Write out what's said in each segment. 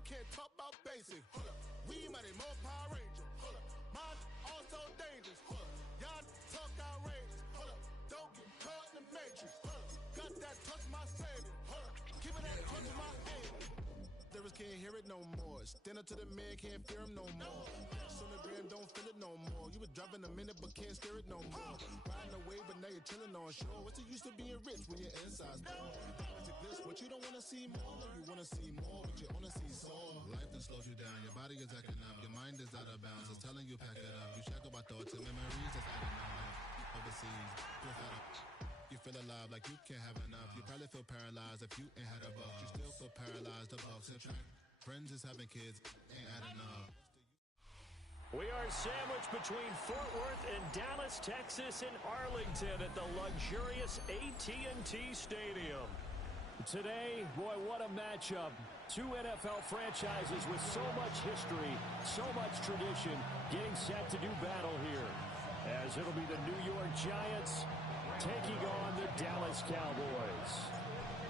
I can't talk about basic. We money, more Power Ranger. Mine also dangerous. Y'all talk outrageous. Don't get caught in the matrix. Got that touch my savior. Keep it that touch my aim. Lyrics can't hear it no more. Stand up to the man, can't fear him no more. Sonogram don't feel it no more. You was driving a minute but can't steer it no more. Riding away but now you're chilling on shore. What's the use of being rich when your inside's poor? It's a glitch, but you don't want to see more. You want to see more, but you wanna see soar. Life then slows you down. Your body is acting up. Your mind is out of bounds. It's telling you pack it up. You shackle by thoughts and memories that's adding up. Overseas, you're fed up. You feel alive like you can't have enough. You probably feel paralyzed if you ain't had a buck. You still feel paralyzed, the bucks and track. Friends is having kids, ain't adding up. We are sandwiched between Fort Worth and Dallas, Texas, and Arlington at the luxurious AT&T Stadium. Today, boy, what a matchup. Two NFL franchises with so much history, so much tradition, getting set to do battle here. As it'll be the New York Giants taking on the Dallas Cowboys.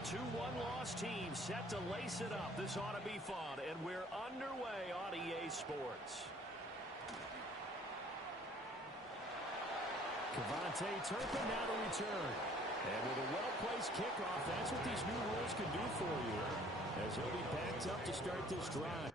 Two one-loss teams set to lace it up. This ought to be fun, and we're underway on EA Sports. Cavante Turpin now to return. And with a well-placed kickoff, that's what these new rules can do for you. As he'll be backed up to start this drive.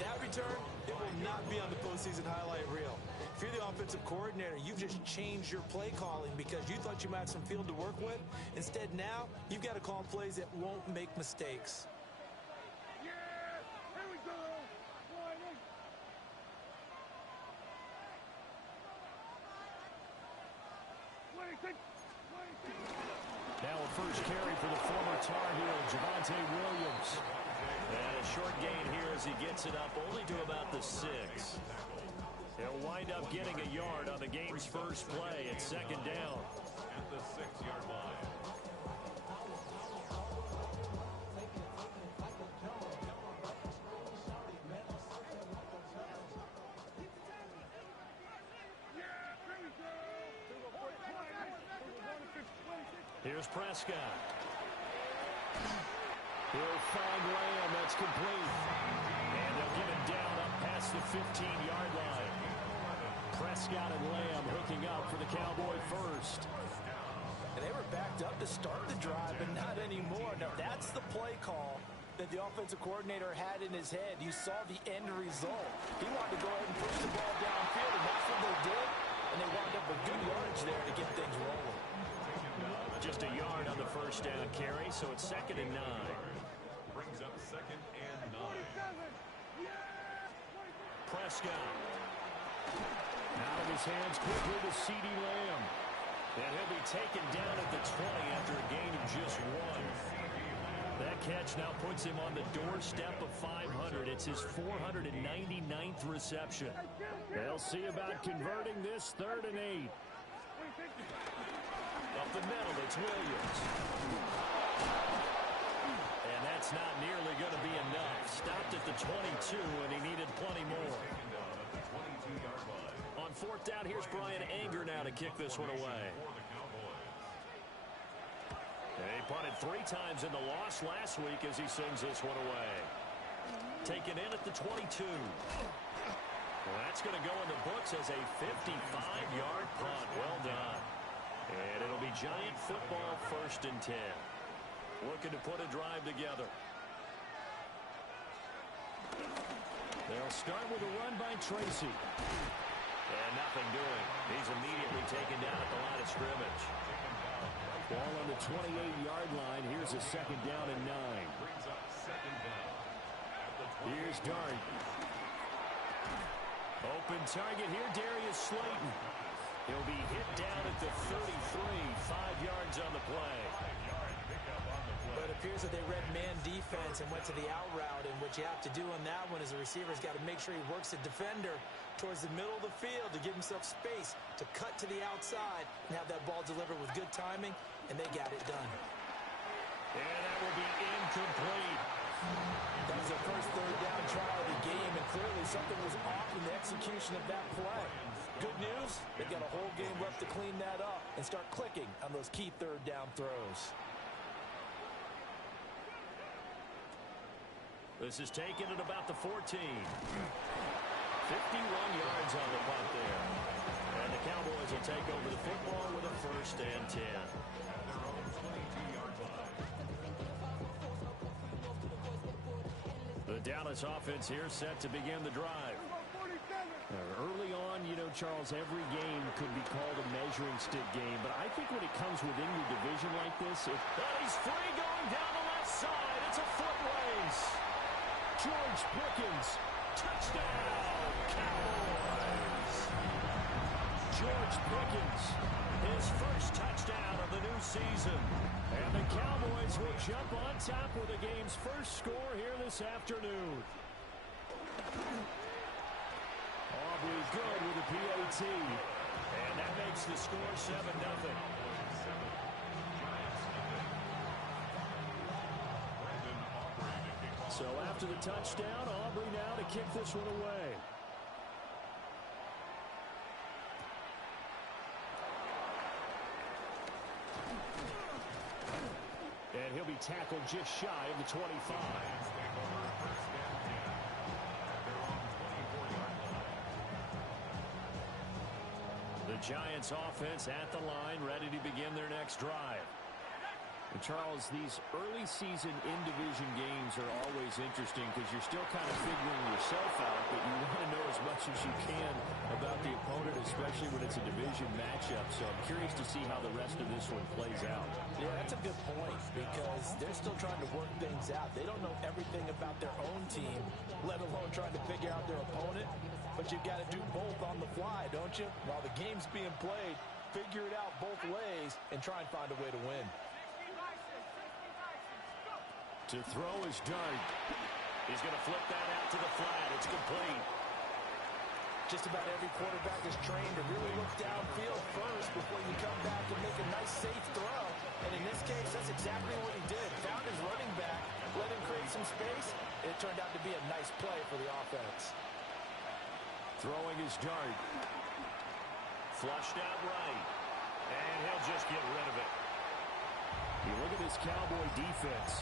That return, it will not be on the postseason highlight reel. If you're the offensive coordinator, you've just changed your play calling because you thought you might have some field to work with. Instead, now, you've got to call plays that won't make mistakes. Yeah, here we go. Now a first carry for the former Tar Heel, Javonte Williams. And a short gain here as he gets it up only to about the 6. He'll wind up getting a yard on the game's first play at second down. At the 6-yard line. Here's Prescott. He'll find Lamb. That's complete. And they'll get him down up past the 15-yard line. Prescott and Lamb hooking up for the Cowboy first. And they were backed up to start the drive, but not anymore. Now, that's the play call that the offensive coordinator had in his head. You saw the end result. He wanted to go ahead and push the ball downfield, and that's what they did. And they wound up with good yardage there to get things rolling. Just a yard on the first down carry, so it's 2nd and 9. Brings up 2nd and 9. Prescott. Out of his hands quickly to CeeDee Lamb. And he'll be taken down at the 20 after a gain of just 1. That catch now puts him on the doorstep of 500. It's his 499th reception. They'll see about converting this 3rd and 8. Up the middle, it's Williams. And that's not nearly going to be enough. Stopped at the 22, and he needed plenty more. On 4th down, here's Brian Anger now to kick this one away. And he punted 3 times in the loss last week as he sends this one away. Taken in at the 22. Well, that's going to go in the books as a 55-yard punt. Well done. And it'll be Giant football 1st and 10. Looking to put a drive together. They'll start with a run by Tracy. And nothing doing. He's immediately taken down at the line of scrimmage. Ball on the 28-yard line. Here's a 2nd down and 9. Here's Dart. Open target here, Darius Slayton. He'll be hit down at the 33, 5 yards on the play. But it appears that they read man defense and went to the out route, and what you have to do on that one is the receiver's got to make sure he works the defender towards the middle of the field to give himself space to cut to the outside and have that ball delivered with good timing, and they got it done. And that will be incomplete. That was the first third down try of the game, and clearly something was off in the execution of that play. Good news, they've got a whole game left to clean that up and start clicking on those key third down throws. This is taken at about the 14. 51 yards on the punt there. And the Cowboys will take over the football with a 1st and 10. The Dallas offense here set to begin the drive. Early on, you know, Charles, every game could be called a measuring stick game, but I think when it comes within your division like this, he's free going down the left side. It's a foot race. George Pickens, touchdown, Cowboys. George Pickens, his first touchdown of the new season. And the Cowboys will jump on top with the game's first score here this afternoon. Aubrey good with the PAT. And that makes the score 7-0. So after the touchdown, Aubrey now to kick this one away. And he'll be tackled just shy of the 25. The Giants offense at the line, ready to begin their next drive. And Charles, these early season in-division games are always interesting because you're still kind of figuring yourself out, but you want to know as much as you can about the opponent, especially when it's a division matchup. So I'm curious to see how the rest of this one plays out. Yeah, that's a good point because they're still trying to work things out. They don't know everything about their own team, let alone trying to figure out their opponent. But you've got to do both on the fly, don't you? While the game's being played, figure it out both ways and try and find a way to win. To throw is Dart. He's going to flip that out to the flat. It's complete. Just about every quarterback is trained to really look downfield first before you come back and make a nice, safe throw. And in this case, that's exactly what he did. Found his running back, let him create some space, and it turned out to be a nice play for the offense. Throwing his Dart. Flushed out right. And he'll just get rid of it. You look at this Cowboy defense.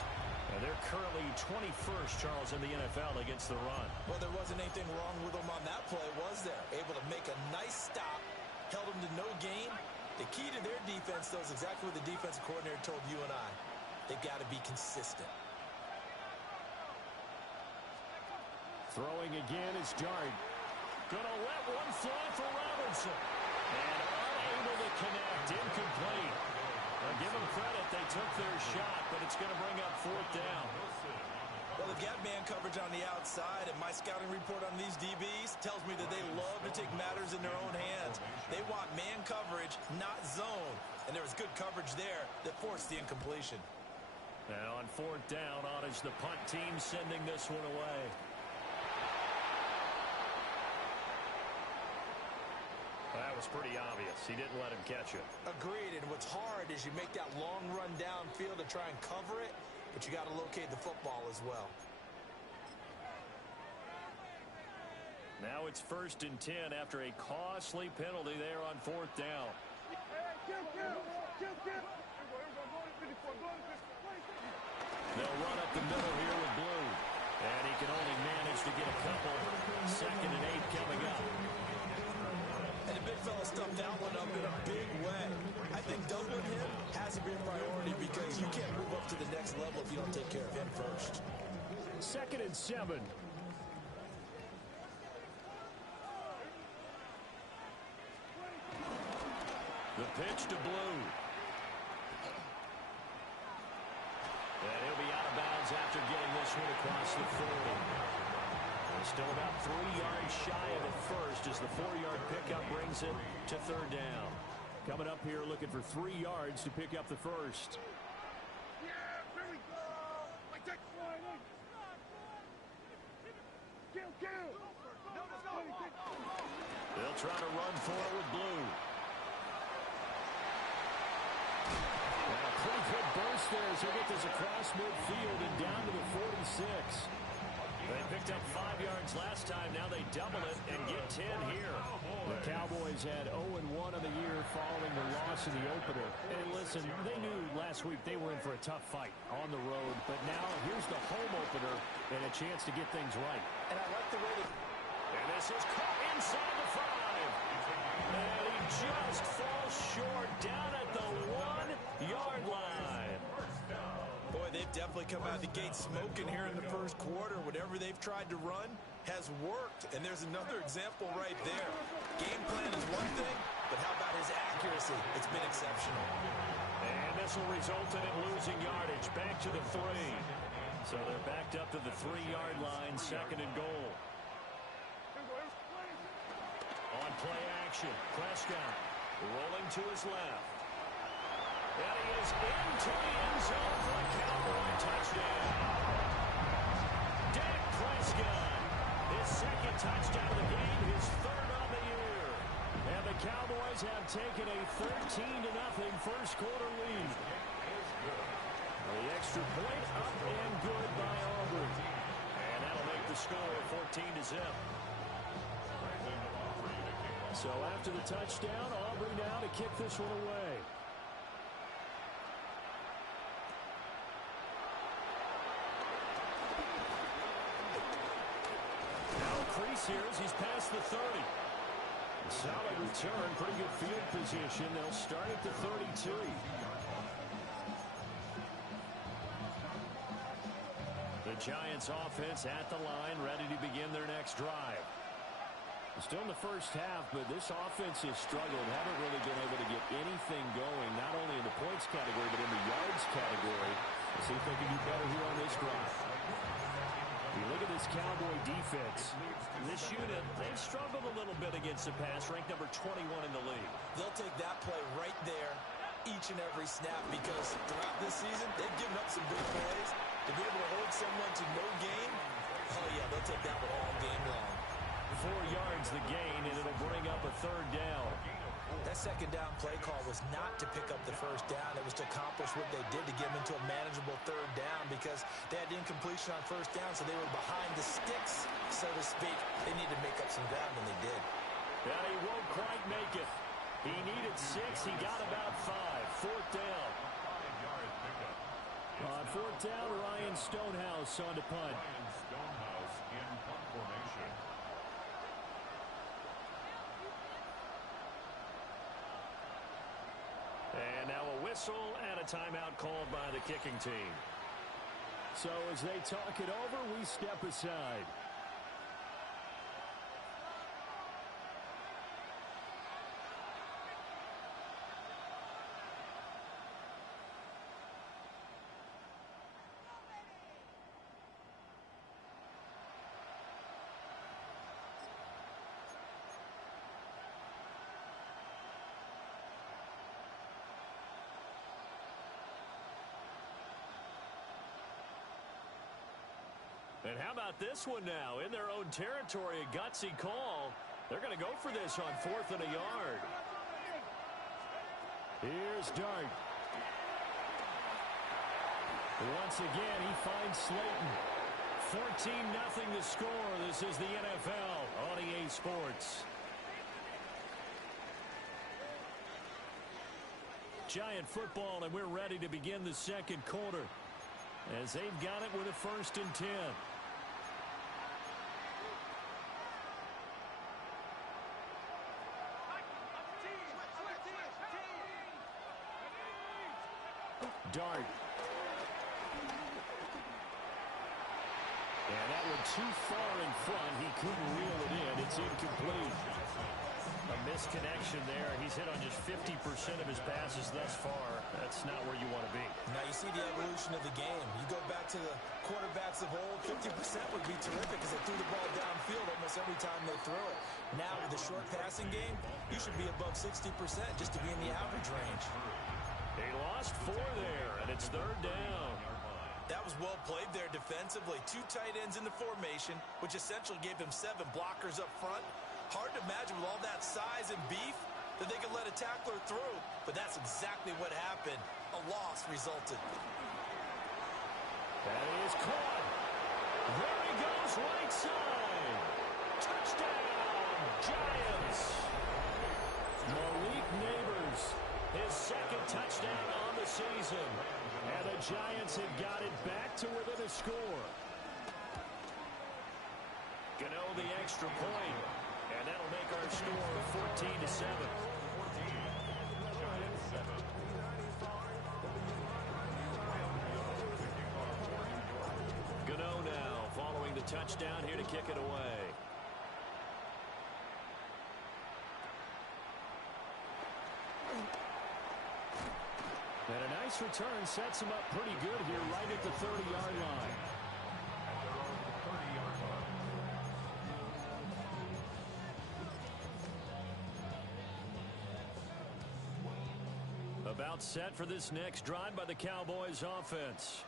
And they're currently 21st, Charles, in the NFL against the run. Well, there wasn't anything wrong with them on that play, was there? Able to make a nice stop, held them to no gain. The key to their defense, though, is exactly what the defensive coordinator told you and I. They've got to be consistent. Throwing again is Dart. Gonna let one fly for Robinson. And unable to connect. Incomplete. Now give them credit. They took their shot, but it's going to bring up 4th down. Well, they've got man coverage on the outside, and my scouting report on these DBs tells me that they love to take matters in their own hands. They want man coverage, not zone. And there was good coverage there that forced the incompletion. Now on 4th down, on is the punt team sending this one away. That was pretty obvious. He didn't let him catch it. Agreed, and what's hard is you make that long run downfield to try and cover it, but you got to locate the football as well. Now it's 1st and 10 after a costly penalty there on 4th down. They'll run up the middle here with Blue, and he can only manage to get a couple. 2nd and 8 coming up. And the big fella stuffed that one up in a big way. I think doubling him has to be a priority because you can't move up to the next level if you don't take care of him first. 2nd and 7. The pitch to Blue. And he'll be out of bounds after getting this one across the 40. Still about 3 yards shy of it first as the 4-yard pickup brings it to 3rd down. Coming up here looking for 3 yards to pick up the first. Yeah, here we go. They'll try to run for it with blue. And a pretty good burst there as they get this across midfield and down to the 46. They picked up 5 yards last time. Now they double it and get 10 here. The Cowboys had 0-1 on the year following the loss in the opener. And listen, they knew last week they were in for a tough fight on the road. But now here's the home opener and a chance to get things right. And I like the way they... And this is caught inside the 5. And he just falls short down at the 1-yard line. Boy, they've definitely come out of the gate smoking here in the first quarter. Whatever they've tried to run has worked. And there's another example right there. Game plan is one thing, but how about his accuracy? It's been exceptional. And this will result in him losing yardage. Back to the 3. So they're backed up to the 3-yard line, 2nd and goal. On play action, Prescott rolling to his left. And he is into the end zone for a Cowboy touchdown. Dak Prescott, his 2nd touchdown of the game, his 3rd on the year. And the Cowboys have taken a 13-0 first quarter lead. The extra point up and good by Auburn. And that'll make the score 14-0. So after the touchdown, Aubrey now to kick this one away. Here as he's past the 30. Solid return, pretty good field position. They'll start at the 32. The Giants offense at the line, ready to begin their next drive. Still in the first half, but this offense has struggled. Haven't really been able to get anything going, not only in the points category, but in the yards category. Let's see if they can do better here on this drive. You look at this Cowboy defense. This unit, they've struggled a little bit against the pass, ranked number 21 in the league. They'll take that play right there each and every snap because throughout this season, they've given up some big plays. To be able to hold someone to no gain, oh yeah, they'll take that one all game long. 4 yards the gain, and it'll bring up a 3rd down. That 2nd down play call was not to pick up the 1st down. It was to accomplish what they did to get them into a manageable 3rd down because they had incompletion on 1st down, so they were behind the sticks, so to speak. They needed to make up some ground, and they did. And he won't quite make it. He needed 6. He got about 5. 4th down. On 4th down, Ryan Stonehouse on to punt. Stonehouse in punt formation. And now a whistle and a timeout called by the kicking team. So as they talk it over, we step aside. And how about this one now? In their own territory, a gutsy call. They're going to go for this on 4th and a yard. Here's Dart. Once again, he finds Slayton. 14-0 the score. This is the NFL on EA Sports. Giant football, and we're ready to begin the 2nd quarter as they've got it with a 1st and 10. Dart. And that one too far in front. He couldn't reel it in. It's incomplete. A misconnection there. He's hit on just 50% of his passes thus far. That's not where you want to be. Now you see the evolution of the game. You go back to the quarterbacks of old, 50% would be terrific because they threw the ball downfield almost every time they threw it. Now with the short passing game, you should be above 60% just to be in the average range. He lost 4 there, and it's 3rd down. That was was well played there defensively. 2 tight ends in the formation, which essentially gave them 7 blockers up front. Hard to imagine with all that size and beef that they could let a tackler through, but that's exactly what happened. A loss resulted. That is caught. There he goes, right side. Touchdown, Giants. Malik Neighbors, his 2nd touchdown on the season. And the Giants have got it back to within a score. Gano the extra point. And that'll make our score 14-7. Gano now following the touchdown here to kick it away. And a nice return sets him up pretty good here right at the 30-yard line. About set for this next drive by the Cowboys offense.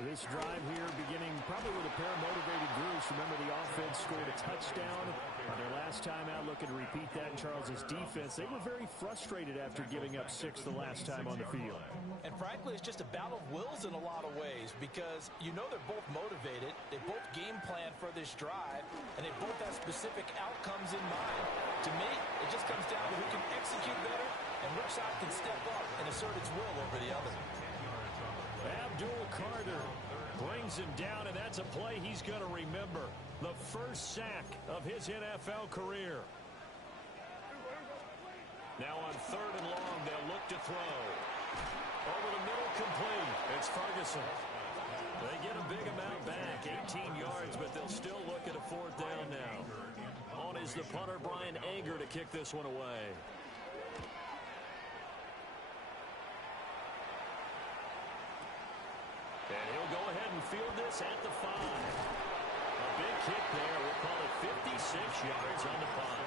This drive here beginning probably with a pair of motivated groups. Remember, the offense scored a touchdown on their last time out, looking to repeat that in Charles's defense. They were very frustrated after giving up 6 the last time on the field. And frankly, it's just a battle of wills in a lot of ways because you know they're both motivated. They both game plan for this drive, and they both have specific outcomes in mind. To me, it just comes down to who can execute better and which side can step up and assert its will over the other. Abdul Carter brings him down, and that's a play he's going to remember. The first sack of his NFL career. Now on 3rd and long, they'll look to throw. Over the middle, complete. It's Ferguson. They get a big amount back, 18 yards, but they'll still look at a 4th down now. On is the punter, Brian Ager, to kick this one away. And he'll go ahead and field this at the 5. A big kick there. We'll call it 56 yards on the punt.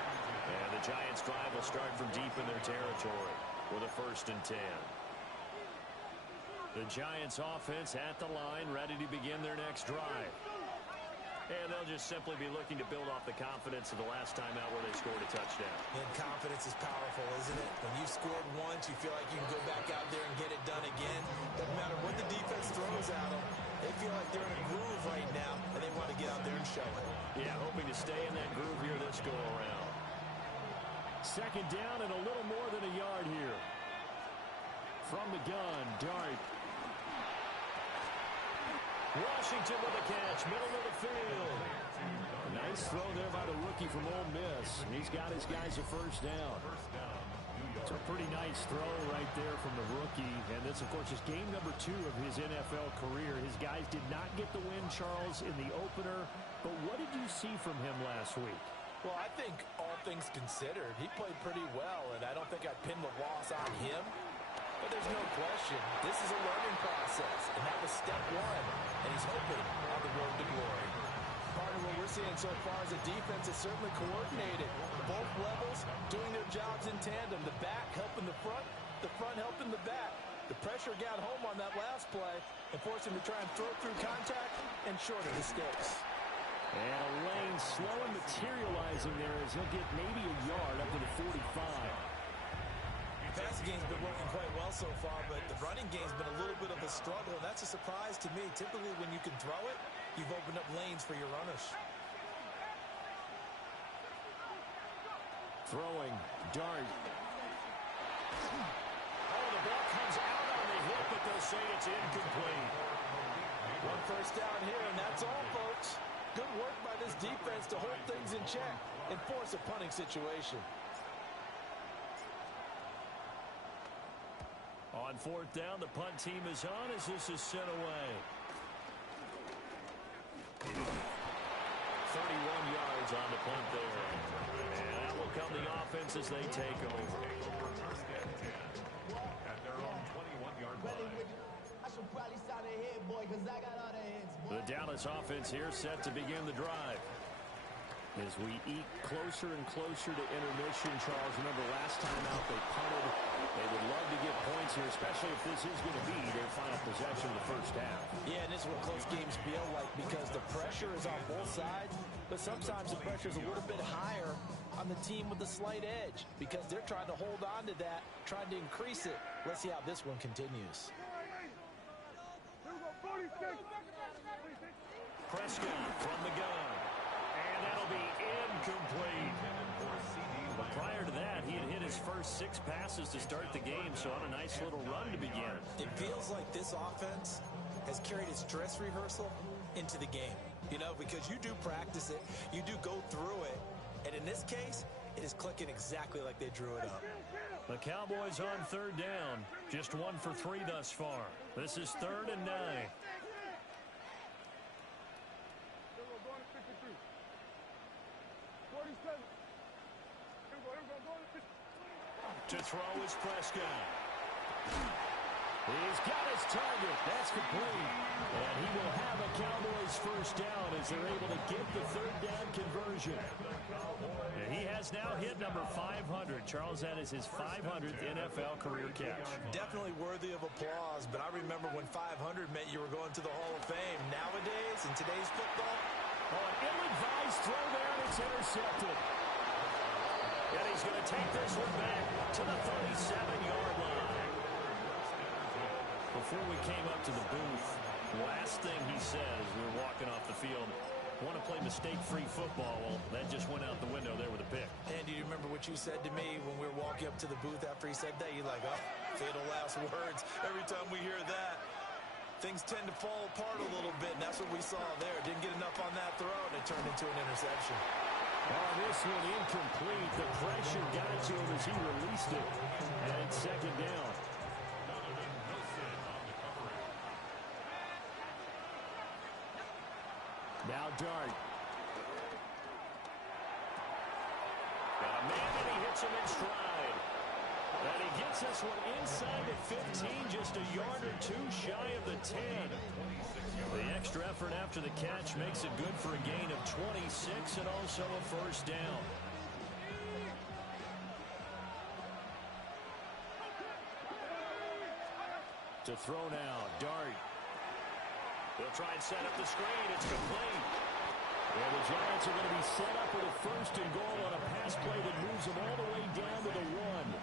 And the Giants' drive will start from deep in their territory with a 1st and 10. The Giants' offense at the line, ready to begin their next drive. And they'll just simply be looking to build off the confidence of the last time out where they scored a touchdown. And confidence is powerful, isn't it? When you've scored once, you feel like you can go back out there and get it done again. Doesn't matter what the defense throws at them. They feel like they're in a groove right now, and they want to get out there and show it. Yeah, hoping to stay in that groove here this go-around. 2nd down and a little more than a yard here. From the gun, Dart. Washington with a catch, middle of the field. Nice throw there by the rookie from Ole Miss. He's got his guys a 1st down. It's a pretty nice throw right there from the rookie. And this, of course, is game number 2 of his NFL career. His guys did not get the win, Charles, in the opener. But what did you see from him last week? Well, I think all things considered, he played pretty well, and I don't think I pinned the loss on him. But there's no question, this is a learning process, and that was step 1, and he's hoping on the road to glory. Part of what we're seeing so far as a defense is certainly coordinated. Both levels doing their jobs in tandem. The back helping the front helping the back. The pressure got home on that last play and forced him to try and throw through contact and shorter the stakes. And a lane slow and materializing there as he'll get maybe a yard up to the 45. The passing game's been working quite well so far, but the running game's been a little bit of a struggle, and that's a surprise to me. Typically, when you can throw it, you've opened up lanes for your runners. Throwing, Dart. Oh, the ball comes out on the hip, but they'll say it's incomplete. 1 first down here, and that's all, folks. Good work by this defense to hold things in check and force a punting situation. On 4th down, the punt team is on as this is sent away. 31 yards on the punt there. And that will come the offense as they take over. At their own 21-yard line. I should probably sign ahead, boy, because I got all the hands, boy. The Dallas offense here set to begin the drive. As we eke closer and closer to intermission, Charles, remember last time out they punted. They would love to get points here, especially if this is going to be their final possession of the first half. Yeah, and this is what close games feel like because the pressure is on both sides, but sometimes the pressure is a little bit higher on the team with the slight edge because they're trying to hold on to that, trying to increase it. Let's see how this one continues. Prescott from the gun. And that'll be incomplete. But prior to that, he had hit his first 6 passes to start the game, so on a nice little run to begin. It feels like this offense has carried its dress rehearsal into the game. You know, because you do practice it, you do go through it, and in this case, it is clicking exactly like they drew it up. The Cowboys on 3rd down. Just 1 for 3 thus far. This is 3rd and 9. To throw is Prescott. He's got his target. That's complete. And he will have a Cowboys first down as they're able to get the 3rd down conversion. And he has now hit number 500. Charles, that is his 500th NFL career catch. Definitely worthy of applause, but I remember when 500 meant you were going to the Hall of Fame. Nowadays, in today's football, an ill-advised throw there, and it's intercepted. And he's going to take this one back to the 37-yard line. Before we came up to the booth, last thing he said as we were walking off the field, want to play mistake-free football. Well, that just went out the window there with a pick. And do you remember what you said to me when we were walking up to the booth after he said that? You're like, oh, fatal last words. Every time we hear that, things tend to fall apart a little bit, and that's what we saw there. Didn't get enough on that throw, and it turned into an interception. Oh, this one incomplete. The pressure got to him as he released it. And it's 2nd down. Now Dart. Got a man, and he hits him in stride. And he gets this one inside the 15, just a yard or 2 shy of the 10. The extra effort after the catch makes it good for a gain of 26 and also a first down. To throw now, Dart. He'll try and set up the screen. It's complete. And the Giants are going to be set up with a 1st and goal on a pass play that moves them all the way down to the 1.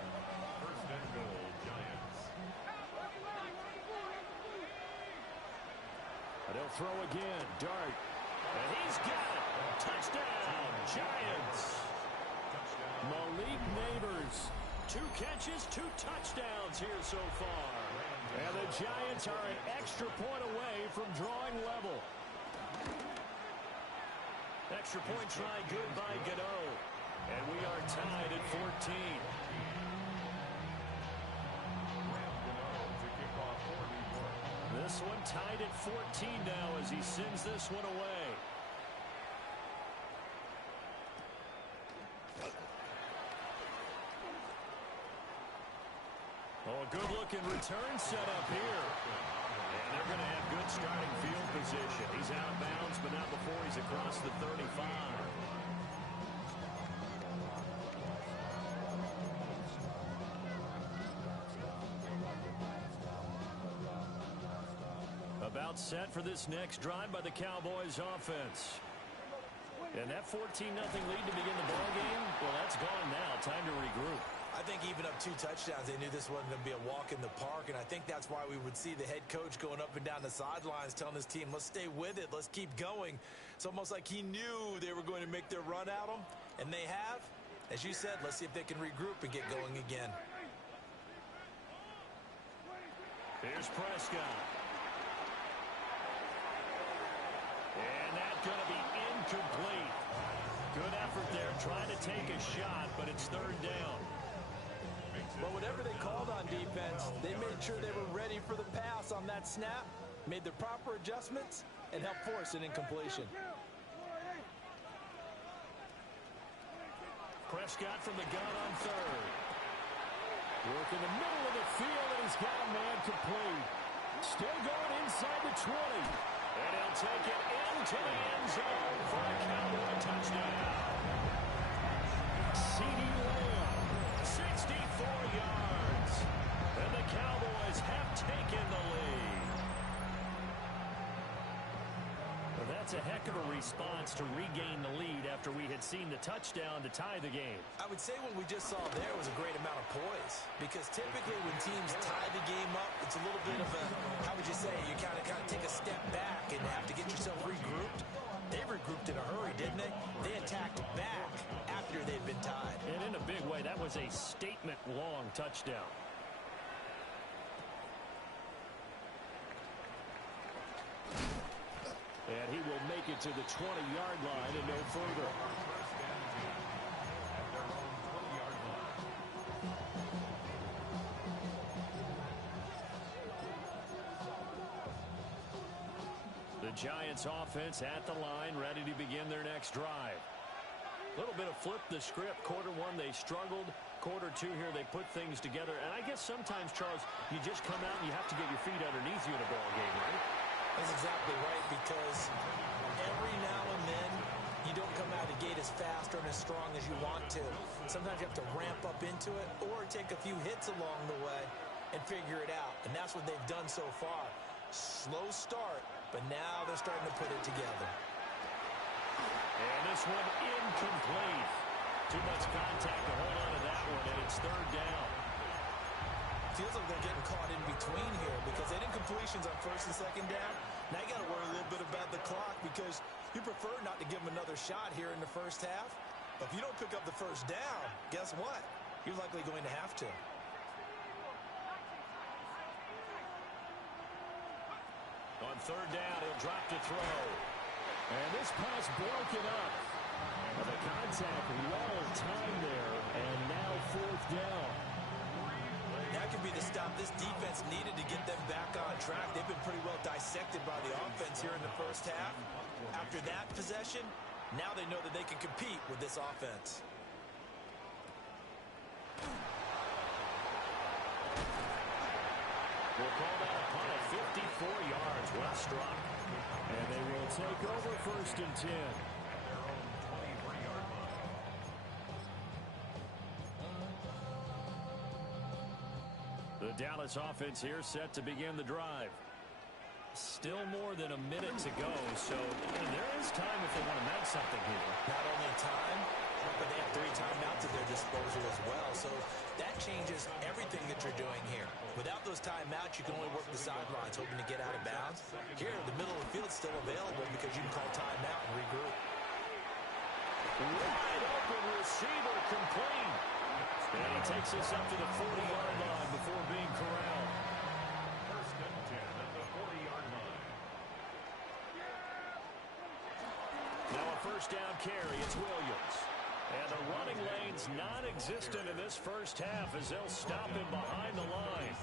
1st and goal, Giants. And he'll throw again. Dart. And he's got it. Touchdown, Giants. Malik Neighbors. 2 catches, 2 touchdowns here so far. And the Giants are an extra point away from drawing level. Extra point try good by Godot. And we are tied at 14. This one tied at 14 now as he sends this one away. Oh, a good-looking return set up here. And they're going to have good starting field position. He's out of bounds, but not before he's across the 35. About set for this next drive by the Cowboys offense. And that 14-0 lead to begin the ballgame, well, that's gone now. Time to regroup. I think even up 2 touchdowns, they knew this wasn't going to be a walk in the park, and I think that's why we would see the head coach going up and down the sidelines telling his team, let's stay with it, let's keep going. It's almost like he knew they were going to make their run at him, and they have. As you said, let's see if they can regroup and get going again. Here's Prescott. And that's going to be incomplete. Good effort there, trying to take a shot, but it's 3rd down. But whatever they called on defense, they made sure they were ready for the pass on that snap, made the proper adjustments, and helped force an incompletion. Prescott from the gun on 3rd. Work in the middle of the field, and he's got a man complete. Still going inside the 20. And he'll take it into the end zone for a Cowboy touchdown. CeeDee Lamb, 64 yards. And the Cowboys have taken the lead. Well, that's a heck of a response to regain the lead after we had seen the touchdown to tie the game. I would say what we just saw there was a great amount of poise, because typically when teams tie the game up, it's a little bit of a, how would you say, you kind of take a step back and have to get yourself regrouped. They regrouped in a hurry, didn't they? They attacked back after they'd been tied. And in a big way, that was a statement-long touchdown. And he will make it to the 20-yard line and no further. The Giants offense at the line, ready to begin their next drive. A little bit of flip the script. Quarter one, they struggled. Quarter two here, they put things together. And I guess sometimes, Charles, you just come out and you have to get your feet underneath you in a ball game, right? That's exactly right, because every now and then you don't come out of the gate as fast or as strong as you want to. Sometimes you have to ramp up into it or take a few hits along the way and figure it out. And that's what they've done so far. Slow start, but now they're starting to put it together. And this one incomplete. Too much contact to hold on to that one, and it's third down. Feels like they're getting caught in between here, because they did incompletions on first and second down. Now you got to worry a little bit about the clock, because you prefer not to give them another shot here in the first half. But if you don't pick up the first down, guess what? You're likely going to have to. On third down, he'll drop to throw. And this pass broken up. The contact well timed there, and now fourth down. That could be the stop this defense needed to get them back on track. They've been pretty well dissected by the offense here in the first half. After that possession, now they know that they can compete with this offense. We'll call that a punt at 54 yards. Well struck. And they will take over first and 10. The Dallas offense here set to begin the drive. Still more than a minute to go, so there is time if they want to mount something here. Not only time, but they have 3 timeouts at their disposal as well. So that changes everything that you're doing here. Without those timeouts, you can only work the sidelines, hoping to get out of bounds. Here, the middle of the field is still available because you can call timeout and regroup. Wide open receiver complete. And he takes us up to the 40-yard line before being corralled. First and 10 at the 40-yard line. Now a first down carry. It's Williams. And the running lane's non-existent in this first half as they'll stop him behind the line.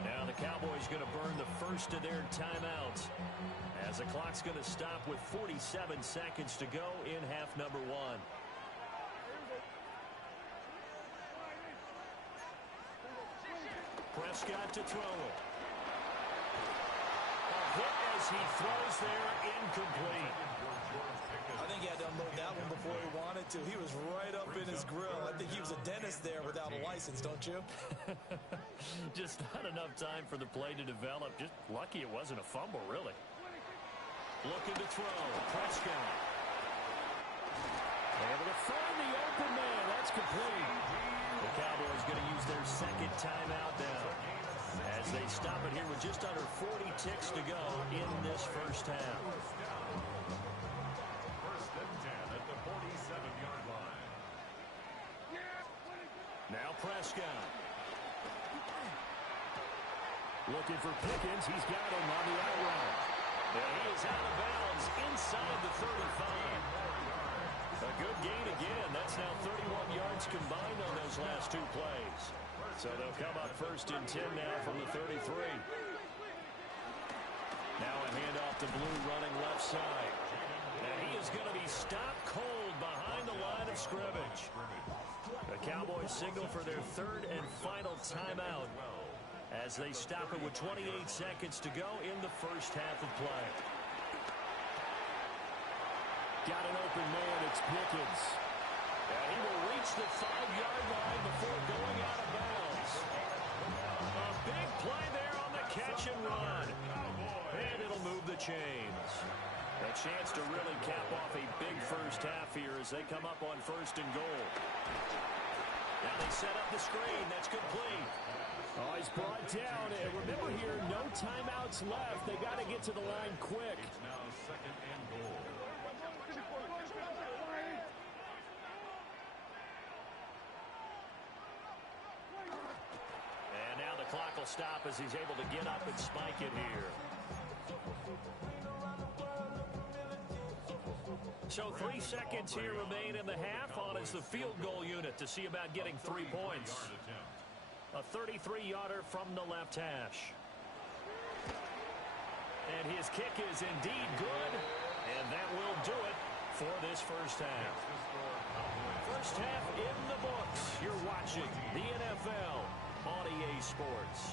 Now the Cowboys going to burn the first of their timeouts as the clock's going to stop with 47 seconds to go in half number 1. Prescott to throw it. A hit as he throws there, incomplete. I think he had to unload that one before he wanted to. He was right up in his grill. I think he was a dentist there without a license, don't you? Just not enough time for the play to develop. Just lucky it wasn't a fumble, really. Looking to throw. Prescott. Able to find the open man. That's complete. The Cowboys going to use their second timeout now as they stop it here with just under 40 ticks to go in this first half. First and 10 at the 47-yard line. Now Prescott. Looking for Pickens. He's got him on the out route. And he is out of bounds inside the 35. A good gain again. That's now 31 yards combined on those last 2 plays. So they'll come up first and 10 now from the 33. Now a handoff to Blue running left side. And he is going to be stopped cold behind the line of scrimmage. The Cowboys signal for their third and final timeout as they stop it with 28 seconds to go in the first half of play. Got an open man. It's Pickens. And he will reach the 5-yard line before going out of bounds. A big play there on the catch and run. And it'll move the chains. A chance to really cap off a big first half here as they come up on 1st and goal. Now they set up the screen. That's complete. Oh, he's brought down. And remember here, no timeouts left. They got to get to the line quick. It's now 2nd and goal. And now the clock will stop as he's able to get up and spike it here. So 3 seconds here remain in the half. On is the field goal unit to see about getting 3 points. A 33-yarder from the left hash. And his kick is indeed good. And that will do it for this first half. First half in the books. You're watching the NFL on EA Sports.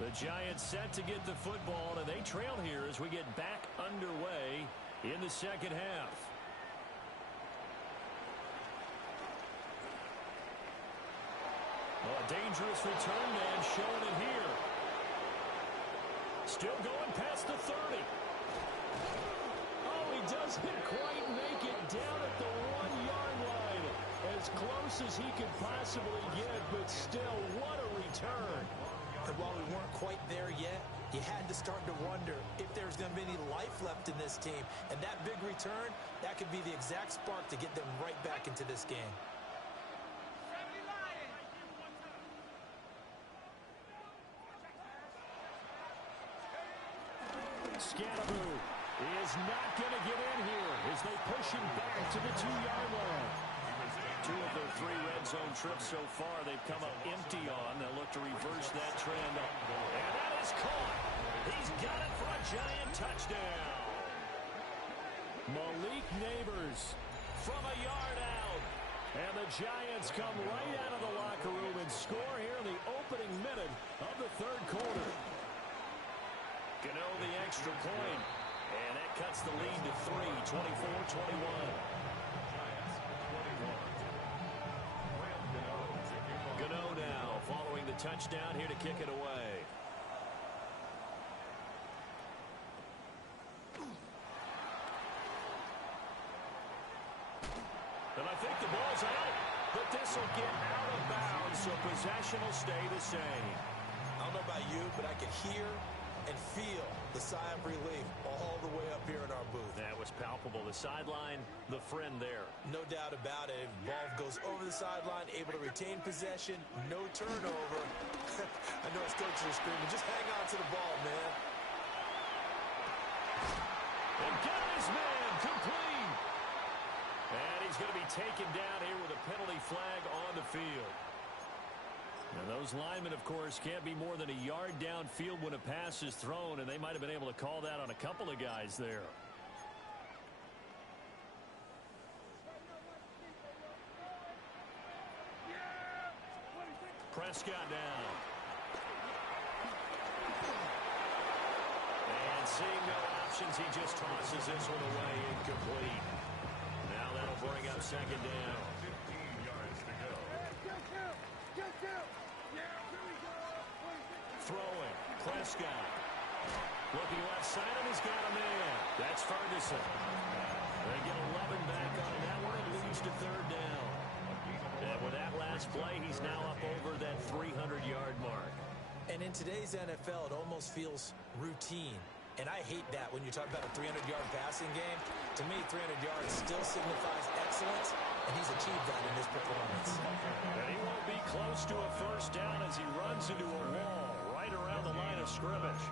The Giants set to get the football, and they trail here as we get back underway in the second half. Well, a dangerous return man showing it here. Still going past the 30. Oh, he doesn't quite make it down at the 1-yard line. As close as he could possibly get, but still, what a return. And while we weren't quite there yet, you had to start to wonder if there's going to be any life left in this team. And that big return, that could be the exact spark to get them right back into this game. Scannaboo is not going to get in here as they push him back to the 2-yard line. 2 of their 3 red zone trips so far they've come up empty on. They'll look to reverse that trend. And that is caught. He's got it for a Giant touchdown. Malik Neighbors from a yard out. And the Giants come right out of the locker room and score here in the opening minute of the 3rd quarter. Gano the extra point. And that cuts the lead to 3, 24-21. Gano now following the touchdown here to kick it away. And I think the ball's out, but this will get out of bounds, so possession will stay the same. I don't know about you, but I can hear and feel the sigh of relief all the way up here in our booth. That was palpable. The sideline, the friend there. No doubt about it. Ball goes over the sideline, able to retain possession, no turnover. I know his coaches are screaming, just hang on to the ball, man. And got his man complete. And he's going to be taken down here with a penalty flag on the field. And those linemen, of course, can't be more than a yard downfield when a pass is thrown, and they might have been able to call that on a couple of guys there. Prescott down. And seeing no options, he just tosses this one away, incomplete. Now that'll bring up 2nd down. 15 yards to go. Throwing. Prescott. Looking left side, and he's got a man. That's Ferguson. They get 11 back on that one. It leads to 3rd down. And with that last play, he's now up over that 300-yard mark. And in today's NFL, it almost feels routine. And I hate that when you talk about a 300-yard passing game. To me, 300 yards still signifies excellence, and he's achieved that in this performance. And he won't be close to a 1st down as he runs into a wall right around the line of scrimmage.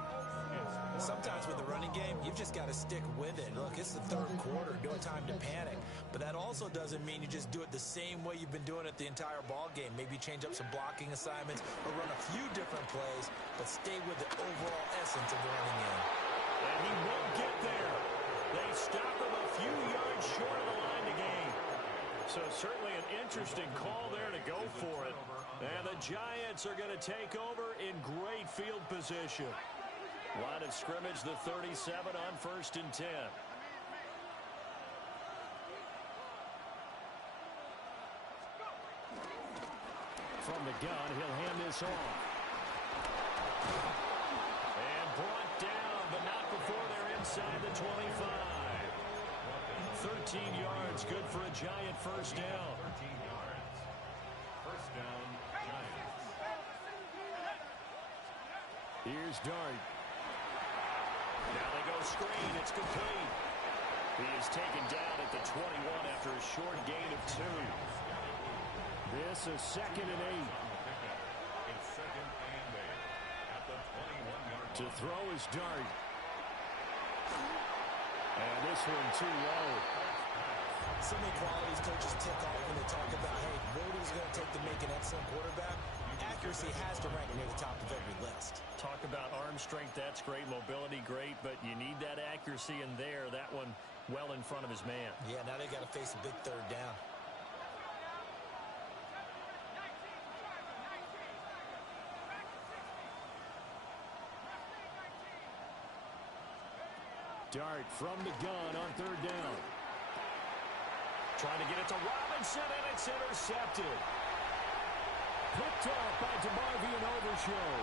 Sometimes with the running game, you've just got to stick with it. Look, it's the 3rd quarter, no time to panic. But that also doesn't mean you just do it the same way you've been doing it the entire ball game. Maybe change up some blocking assignments or run a few different plays, but stay with the overall essence of the running game. And he won't get there. They stop him a few yards short of the line to gain. So certainly an interesting call there to go for it. And the Giants are going to take over in great field position. Line of scrimmage, the 37 on 1st and 10. From the gun, he'll hand this off. And brought down, but not before they're inside the 25. 13 yards, good for a Giant first down. 13 yards. First down, Giants. Here's Dart. Now they go screen. It's complete. He is taken down at the 21 after a short gain of 2. This is 2nd and 8. It's 2nd and 8 at the 21-yard line. To throw is Dart. And this one too low. So many qualities coaches tick off when they talk about, hey, what is it going to take to make an excellent quarterback? Accuracy has to rank near the top of every list. Talk about arm strength, that's great. Mobility, great. But you need that accuracy in there. That one well in front of his man. Yeah, now they got to face a big 3rd down. Dart from the gun on 3rd down. Trying to get it to Robinson, and it's intercepted. Picked off by DeMarvion Overshown.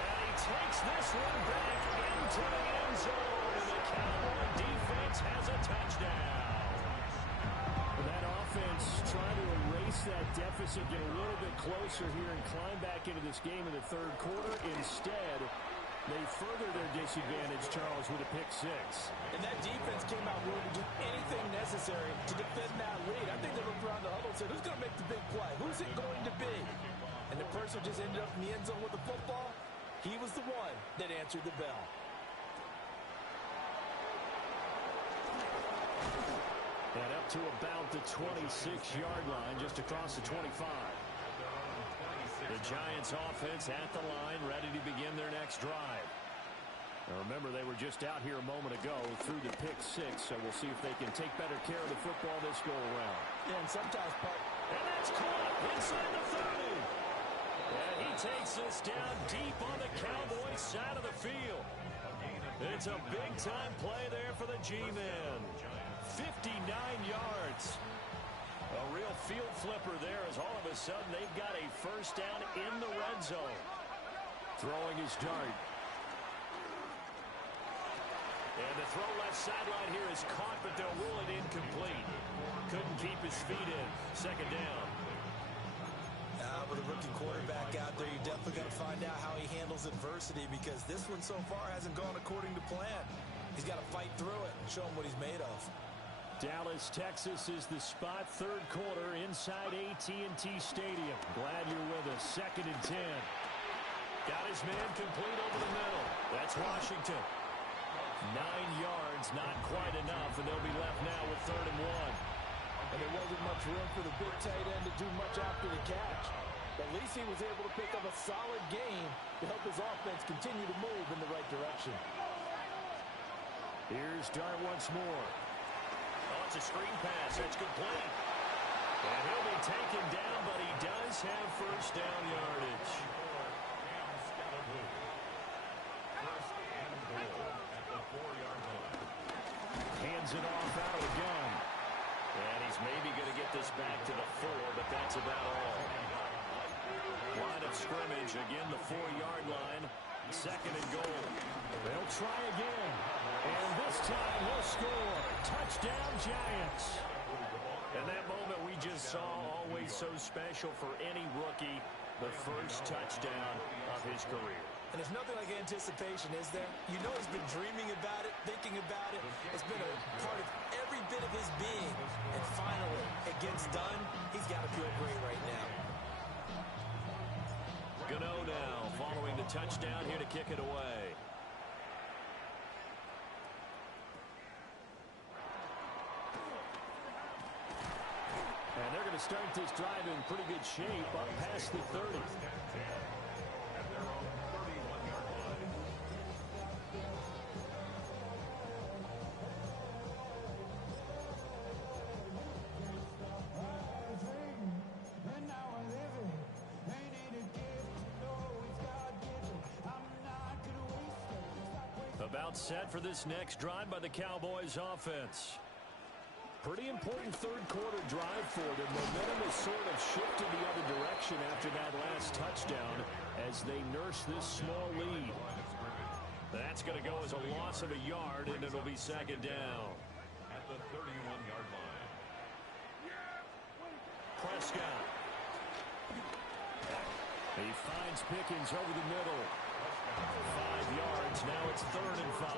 And he takes this one back into the end zone. And the Cowboy defense has a touchdown. That offense trying to erase that deficit, get a little bit closer here and climb back into this game in the 3rd quarter. Instead, they further their disadvantage, Charles, with a pick 6. And that defense came out willing to do anything necessary to defend that lead. I think they looked around the huddle and said, who's going to make the big play? Who's it going to be? And the person who just ended up in the end zone with the football, he was the one that answered the bell. And up to about the 26-yard line, just across the 25. The Giants offense at the line, ready to begin their next drive. Now remember, they were just out here a moment ago through the pick 6, so we'll see if they can take better care of the football this go-around. Yeah, and sometimes, and that's caught inside the 30. And he takes this down deep on the Cowboys side of the field. It's a big-time play there for the G-Men. 59 yards. A real field flipper there as all of a sudden they've got a first down in the red zone. Throwing his Dart. And the throw left sideline here is caught, but they'll rule it incomplete. Couldn't keep his feet in. 2nd down. With a rookie quarterback out there, you're definitely going to find out how he handles adversity, because this one so far hasn't gone according to plan. He's got to fight through it and show him what he's made of. Dallas, Texas is the spot. 3rd quarter inside AT&T Stadium. Glad you're with us. 2nd and 10. Got his man complete over the middle. That's Washington. 9 yards, not quite enough, and they'll be left now with 3rd and 1. And there wasn't much room for the big tight end to do much after the catch. But at least he was able to pick up a solid gain to help his offense continue to move in the right direction. Here's Dart once more. Oh, it's a screen pass. It's complete. And he'll be taken down, but he does have first down yardage. First and goal at the 4-yard line. Hands it off out of the gun. And he's maybe going to get this back to the 4, but that's about all. Line of scrimmage, again the 4-yard line. 2nd and goal. They'll try again. And this time he'll score. Touchdown, Giants. And that moment we just saw, always so special for any rookie. The first touchdown of his career. And there's nothing like anticipation, is there? You know he's been dreaming about it, thinking about it. It's been a part of every bit of his being. And finally, it gets done. He's got to feel great right now. Gano now following the touchdown here to kick it away. And they're going to start this drive in pretty good shape up past the 30. At their own 31-yard line. timeout set for this next drive by the Cowboys offense. Pretty important third quarter drive for them. Momentum has sort of shifted the other direction after that last touchdown as they nurse this small lead. That's going to go as a loss of a yard, and it'll be second down. At the 31-yard line. Prescott. He finds Pickens over the middle. 5 yards. Now it's 3rd and 5.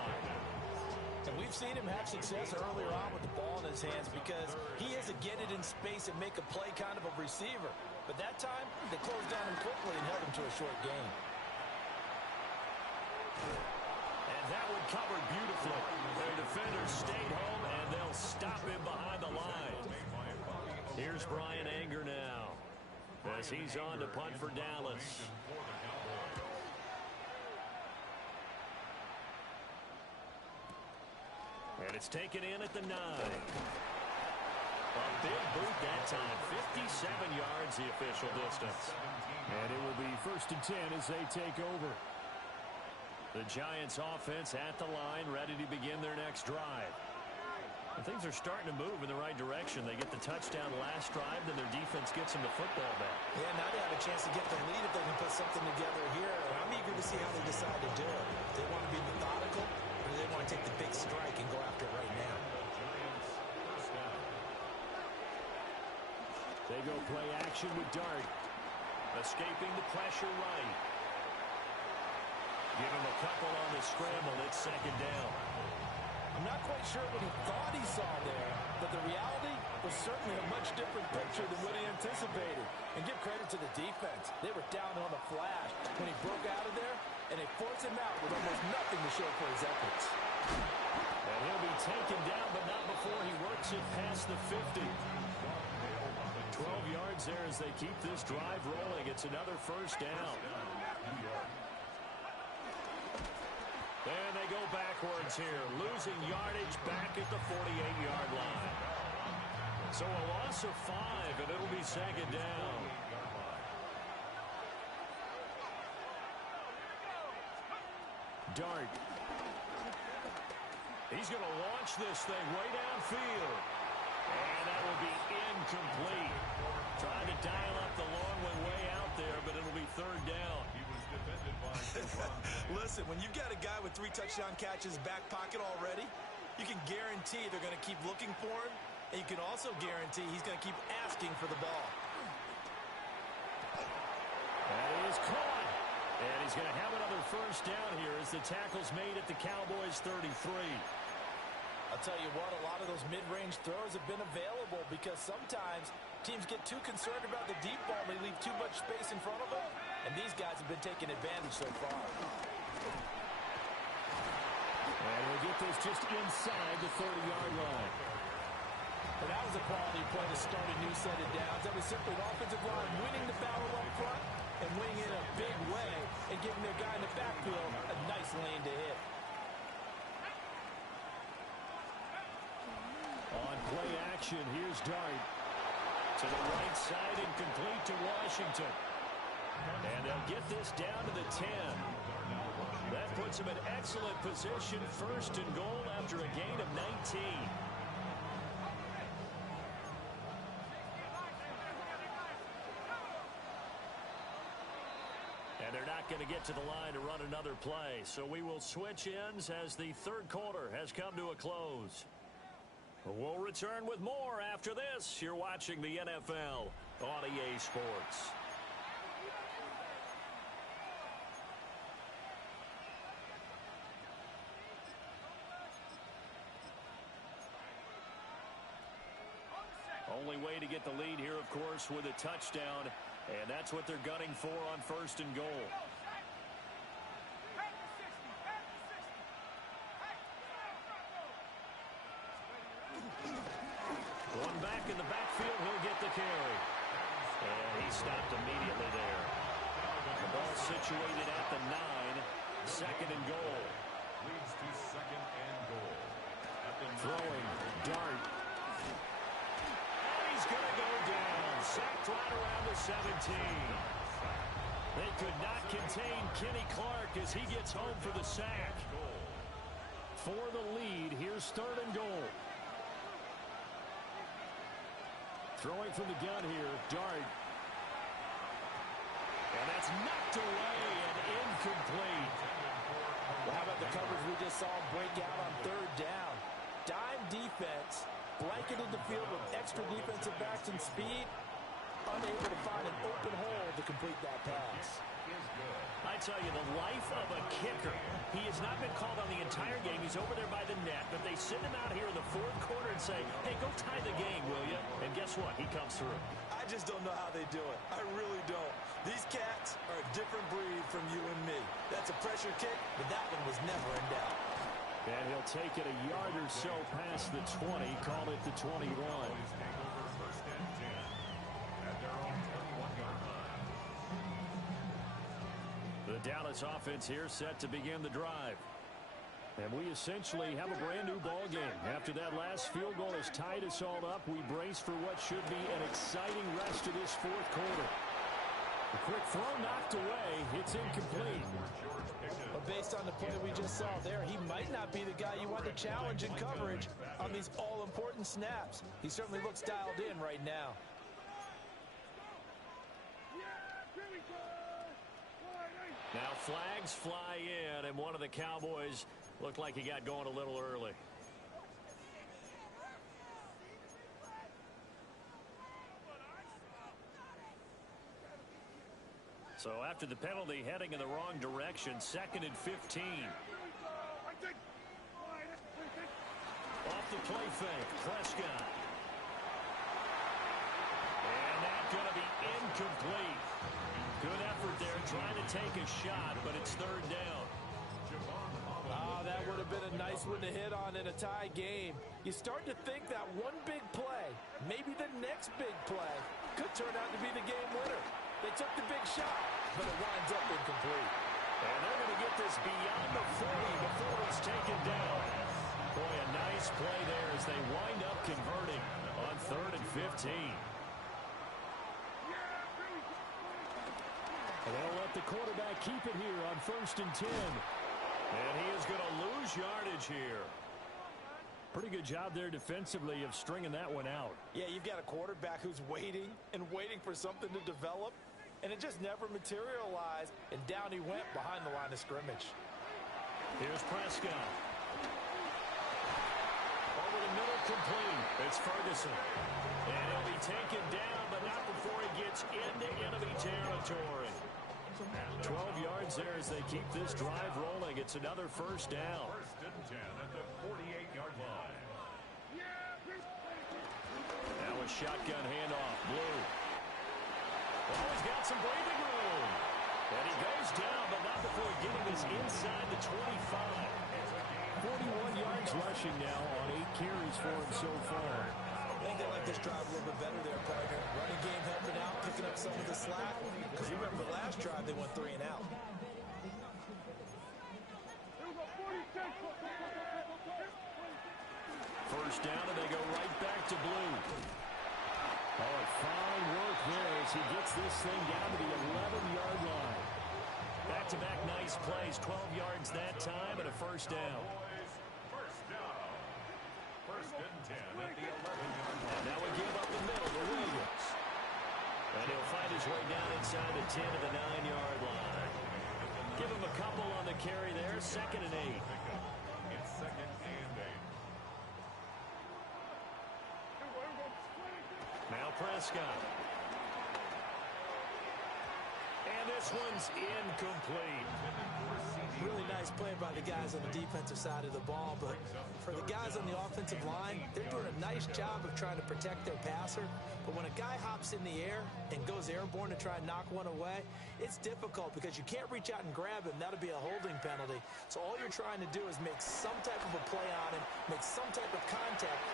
And we've seen him have success earlier on with the ball in his hands because he is a get it in space and make a play kind of a receiver. But that time, they closed down him quickly and held him to a short gain. And that one covered beautifully. Their defenders stayed home, and they'll stop him behind the line. Here's Brian Anger now as he's on to punt for Dallas. And it's taken in at the 9. A big boot that time. 57 yards the official distance. And it will be 1st and 10 as they take over. The Giants offense at the line, ready to begin their next drive. And things are starting to move in the right direction. They get the touchdown last drive, then their defense gets them the football back. Yeah, now they have a chance to get the lead if they can put something together here. And I'm eager to see how they decide to do it. They want to be methodical, or they want to take the big strike and go after it right now. They go play action with Dart. Escaping the pressure right. Give him a couple on the scramble. It's 2nd down. I'm not quite sure what he thought he saw there, but the reality was certainly a much different picture than what he anticipated. And give credit to the defense. They were down on the flash when he broke out of there, and they forced him out with almost nothing to show for his efforts. And he'll be taken down, but not before he works it past the 50. 12 yards there as they keep this drive rolling. It's another 1st down. And they go backwards here, losing yardage back at the 48-yard line. So a loss of 5, and it'll be 2nd down. Dart. He's going to launch this thing way downfield. And that will be incomplete. Trying to dial up the long one way out there, but it'll be 3rd down. Listen, when you've got a guy with 3 touchdown catches back pocket already, you can guarantee they're going to keep looking for him, and you can also guarantee he's going to keep asking for the ball. That is caught. And he's going to have another 1st down here as the tackle's made at the Cowboys' 33. I'll tell you what, a lot of those mid-range throws have been available because sometimes teams get too concerned about the deep ball. They leave too much space in front of them, and these guys have been taking advantage so far. And he'll get this just inside the 30-yard line. And that was a quality play to start a new set of downs. That was simply an offensive line winning the battle up front and winning in a big way and giving their guy in the backfield a nice lane to hit. On play action, here's Dart. To the right side and complete to Washington. And they'll get this down to the 10. That puts them in excellent position, 1st and goal after a gain of 19. And they're not going to get to the line to run another play. So we will switch ends as the 3rd quarter has come to a close. We'll return with more after this. You're watching the NFL on EA Sports. Only way to get the lead here, of course, with a touchdown. And that's what they're gunning for on 1st and goal. One back in the backfield, he'll get the carry. And he stopped immediately there. The ball situated at the 9, 2nd and goal. Leads to 2nd and goal. Throwing, Dart. And he's going to go down. Sacked right around the 17. They could not contain Kenny Clark as he gets home for the sack. for the lead. Here's third and goal. Throwing from the gun here, Dart. And that's knocked away and incomplete. Well, how about the coverage we just saw break out on third down? Dime defense, blanketed the field with extra defensive backs and speed, unable to find an open hole to complete that pass. I tell you, the life of a kicker. He has not been called on the entire game. He's over there by the net, but they send him out here in the fourth quarter and say, hey, go tie the game, will you? And guess what? He comes through. I just don't know how they do it. I really don't. These cats are a different breed from you and me. That's a pressure kick, but that one was never in doubt. And he'll take it a yard or so past the 20, call it the 21. The Dallas offense here set to begin the drive. And we essentially have a brand new ball game. After that last field goal has tied us all up, we brace for what should be an exciting rest of this fourth quarter. A quick throw knocked away. It's incomplete. But based on the play we just saw there, he might not be the guy you want to challenge in coverage on these all-important snaps. He certainly looks dialed in right now. Now flags fly in, and one of the Cowboys looked like he got going a little early. So after the penalty, heading in the wrong direction, 2nd and 15. Off the play fake, Prescott. And that's going to be incomplete. Good effort there, trying to take a shot, but it's third down. That would have been a nice one to hit on in a tie game. You start to think that one big play, maybe the next big play, could turn out to be the game winner. They took the big shot, but it winds up incomplete. And they're going to get this beyond the 40 before it's taken down. Boy, a nice play there as they wind up converting on 3rd and 15. And they'll let the quarterback keep it here on 1st and 10. And he is going to lose yardage here. Pretty good job there defensively of stringing that one out. Yeah, you've got a quarterback who's waiting and waiting for something to develop, and it just never materialized, and down he went behind the line of scrimmage. Here's Prescott. Over the middle, complete. It's Ferguson. And he'll be taken down, but not before he gets into enemy territory. 12 yards there as they keep this drive rolling. It's another first down. 1st and 10 at the 48-yard line. Now a shotgun handoff. Blue. Oh, he's got some breathing room. And he goes down, but not before getting this inside the 25. 41 yards rushing now on 8 carries for him so far. I think they like this drive a little bit better there, partner. Running game helping out, picking up some of the slack. Because you remember the last drive, they went 3 and out. First down, and they go right back to Blue. Oh, fine work there as he gets this thing down to the 11-yard line. Back-to-back nice plays, 12 yards that time, and a first down. First down. 1st and 10 at the 11-yard line. And now we give up the middle to Williams. And he'll find his way down inside the 10 to the 9-yard line. Give him a couple on the carry there, 2nd and 8. It's 2nd and 8. Now Prescott. And this one's incomplete. Really nice play by the guys on the defensive side of the ball, but for the guys on the offensive line, they're doing a nice job of trying to protect their passer. But when a guy hops in the air and goes airborne to try and knock one away, it's difficult because you can't reach out and grab him. That'll be a holding penalty. So all you're trying to do is make some type of a play on him, make some type of contact.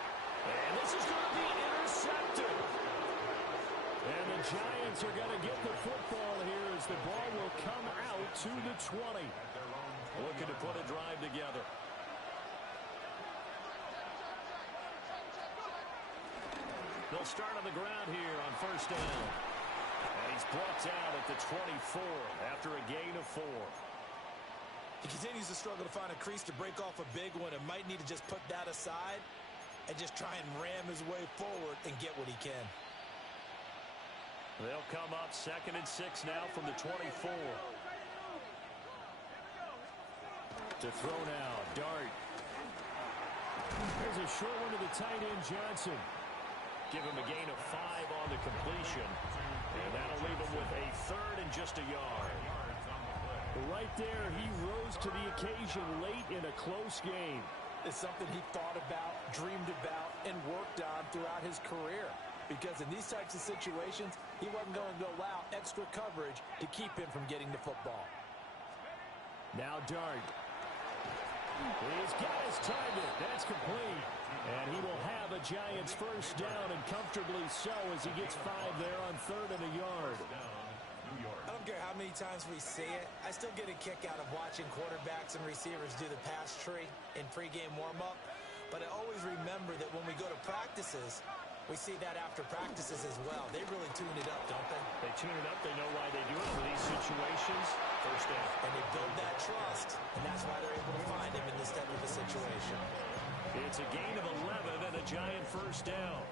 And this is going to be intercepted. And the Giants are going to get the football here as the ball will come out to the 20. Looking to put a drive together. They'll start on the ground here on first down. And he's brought down at the 24 after a gain of 4. He continues to struggle to find a crease to break off a big one and might need to just put that aside and just try and ram his way forward and get what he can. They'll come up 2nd and 6 now from the 24. To throw now, Dart. There's a short one to the tight end, Johnson. Give him a gain of 5 on the completion. And that'll leave him with a 3rd and just a yard. Right there, he rose to the occasion late in a close game. It's something he thought about, dreamed about, and worked on throughout his career. Because in these types of situations, he wasn't going to allow extra coverage to keep him from getting the football. Now Dart. He's got his target. That's complete. And he will have a Giants first down, and comfortably so, as he gets 5 there on 3rd and a yard. I don't care how many times we see it. I still get a kick out of watching quarterbacks and receivers do the pass tree in pregame warm-up. But I always remember that when we go to practices, we see that after practices as well. They really tune it up, don't they? They tune it up. They know why they do it for these situations. First down. And they build that trust, and that's why they're able to find him in this type of a situation. It's a gain of 11 and a Giant first down.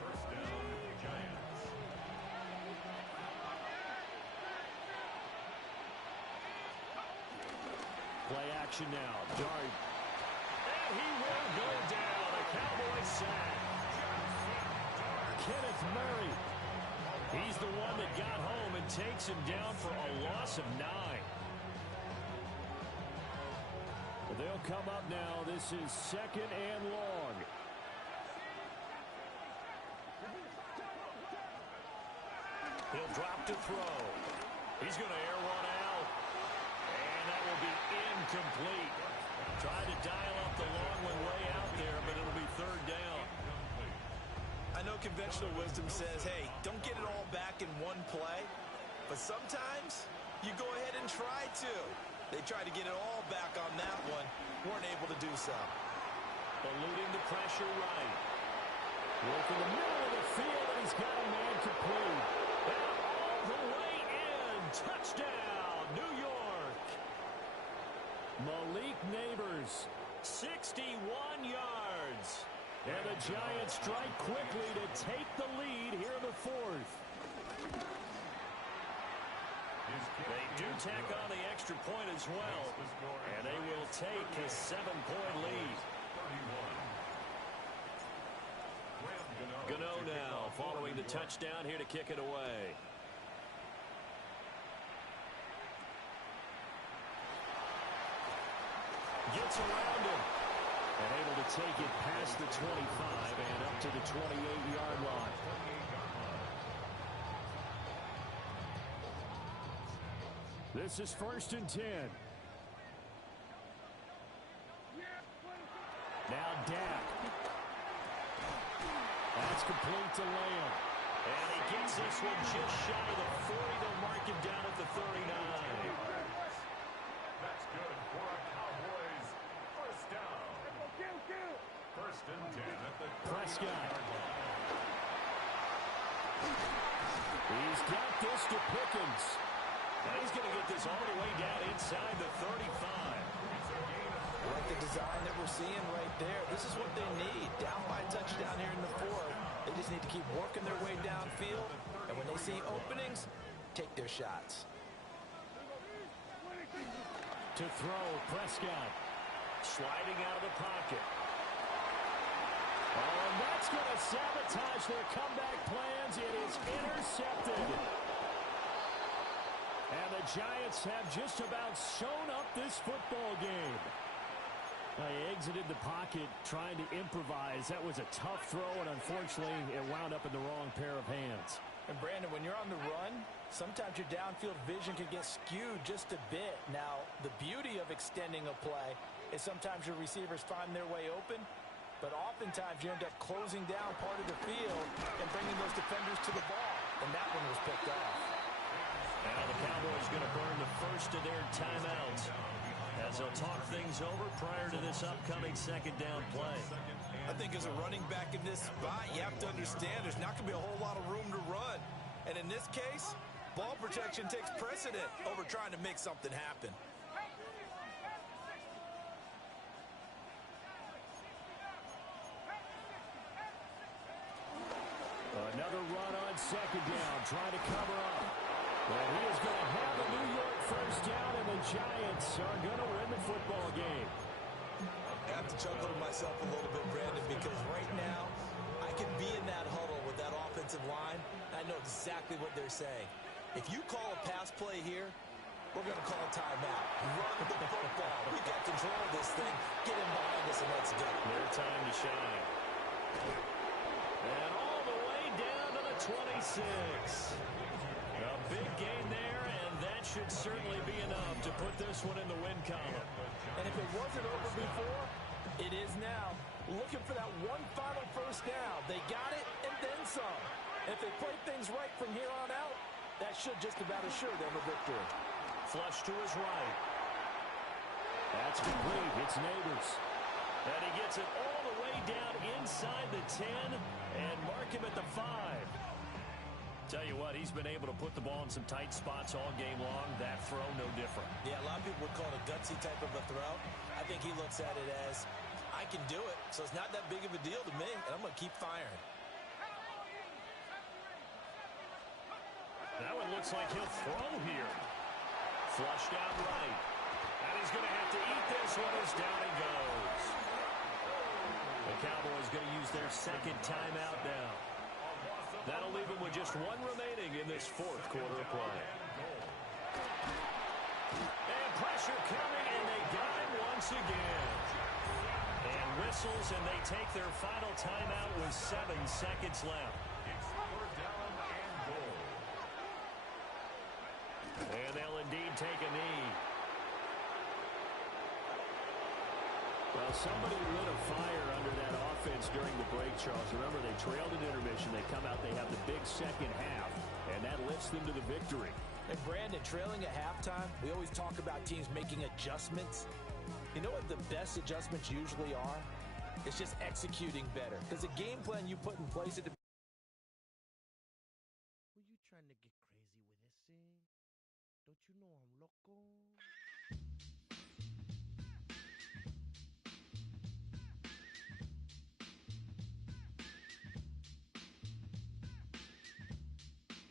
Play action now. Dart. And he will go down. A Cowboy sack. Kenneth Murray. He's the one that got home and takes him down for a loss of 9. They'll come up now. This is 2nd and long. He'll drop to throw. He's going to air one out. And that will be incomplete. Tried to dial up the long one way out there, but it'll be 3rd down. I know conventional wisdom says, hey, don't get it all back in one play. But sometimes you go ahead and try to. They tried to get it all back on that one. Weren't able to do so. Eluding the pressure right. Working the middle of the field, and he's got a man complete. And all the way in. Touchdown, New York. Malik Neighbors, 61 yards. And the Giants strike quickly to take the lead here in the 4th. They do tack on the extra point as well, and they will take a 7-point lead. Gano now following the touchdown here to kick it away. Gets around him and able to take it past the 25 and up to the 28-yard line. This is 1st and 10. Now Dak. That's complete to Lamb. And he gets this one just shy of the 40. They'll mark him down at the 39. That's good for a Cowboys first down. 1st and 10 at the Prescott. He's got this to Pickens. And he's going to get this all the way down inside the 35. Like the design that we're seeing right there. This is what they need. Down by a touchdown here in the 4th. They just need to keep working their way downfield. And when they see openings, take their shots. To throw, Prescott. Sliding out of the pocket. Oh, and that's going to sabotage their comeback plans. It is intercepted. And the Giants have just about sewn up this football game. They exited the pocket trying to improvise. That was a tough throw, and unfortunately, it wound up in the wrong pair of hands. And Brandon, when you're on the run, sometimes your downfield vision can get skewed just a bit. Now, the beauty of extending a play is sometimes your receivers find their way open, but oftentimes you end up closing down part of the field and bringing those defenders to the ball. And that one was picked off. Now the Cowboys going to burn the first of their timeouts as they'll talk things over prior to this upcoming 2nd down play. I think as a running back in this spot, you have to understand there's not going to be a whole lot of room to run. And in this case, ball protection takes precedent over trying to make something happen. Another run on second down, trying to cover up. And he is going to have a New York first down, and the Giants are going to win the football game. I have to chuckle to myself a little bit, Brandon, because right now I can be in that huddle with that offensive line. I know exactly what they're saying. If you call a pass play here, we're going to call a timeout. Run the football. We got control of this thing. Get in behind us and let's go. Their time to shine. And all the way down to the 26. A big gain there, and that should certainly be enough to put this one in the win column. And if it wasn't over before, it is now. Looking for that one final first down. They got it and then some. If they play things right from here on out, that should just about assure them a victory. Flush to his right. That's complete. It's Neighbors. And he gets it all the way down inside the 10 and mark him at the 5. Tell you what, he's been able to put the ball in some tight spots all game long. That throw, no different. Yeah, a lot of people would call it a gutsy type of a throw. I think he looks at it as, I can do it, so it's not that big of a deal to me, and I'm going to keep firing. That one looks like he'll throw here. Flushed out right. And he's going to have to eat this one as down he goes. The Cowboys going to use their second timeout now. That'll leave them with just one remaining in this fourth quarter of play. And pressure coming, and they got him once again. And whistles, and they take their final timeout with 7 seconds left. And they'll indeed take a knee. Well, somebody lit a fire under that offense during the break, Charles. Remember, they trailed at intermission. They come out, they have the big second half, and that lifts them to the victory. And Brandon, trailing at halftime, we always talk about teams making adjustments. You know what the best adjustments usually are? It's just executing better. Because the game plan you put in place at the... Were you trying to get crazy with this thing? Don't you know I'm loco?